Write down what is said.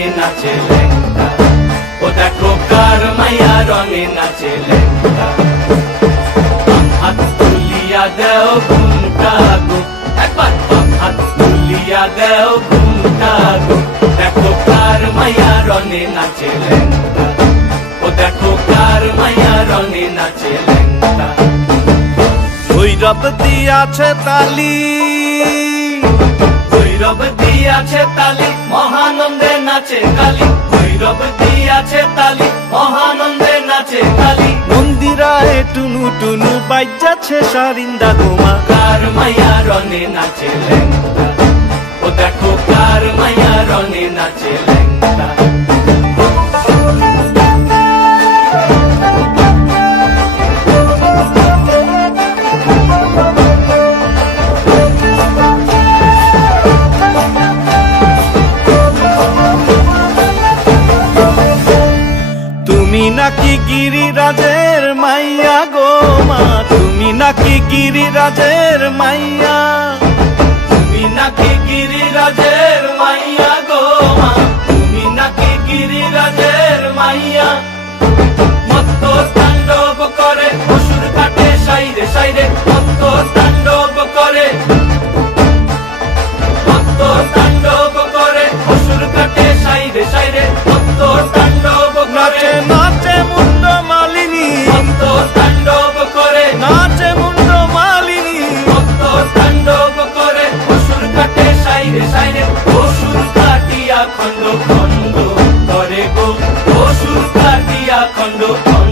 রঙে নাচে লেঙ্গা, ও দেখো কার মাইয়া রঙে নাচে লেঙ্গা। হাত তুলিয়া দেও ঘুমটা গো, একবার হাত তুলিয়া দেও ঘুমটা গো, দেখো কার মাইয়া রঙে নাচে লেঙ্গা, ও দেখো কার মাইয়া রঙে নাচে লেঙ্গা। ভৈরব দিয়াছে তালি, ভৈরব দিয়াছে তালি, মহানন্দে নাচে কালী, ভৈরব দিয়াছে তালি, মহানন্দে নাচে কালী। মন্দিরায় টুনু টুনু বাজ্যাছে সারিন্দা গোমা, কার মাইয়া রঙে নাচে লেঙ্গা, ও দেখো কার মাইয়া রঙে নাচে লেঙ্গা। তুমি নাকি গিরিরাজের মাইয়া গো মা, তুমি নাকি গিরিরাজের মাইয়া, তুমি নাকি গিরিরাজের মাইয়া গো মা, তুমি নাকি গিরিরাজের মাইয়া। মত্ত তাণ্ডব করে অসুর কাটে সাইরে সাইরে, মত্ত তাণ্ডব করে, মত্ত তাণ্ডব করে অসুর কাটে সাইরে সাইরে, মত্ত তাণ্ডব করে। নাচে নাচে মুন্ড মালিনী, মত্ত তাণ্ডব করে, নাচে মুন্ড মালিনী, মত্ত তাণ্ডব করে অসুর কাটে সাইরে সাইরে, অসুর কাটিয়া খণ্ড খণ্ড করে গো, অসুর কাটিয়া খণ্ড খণ্ড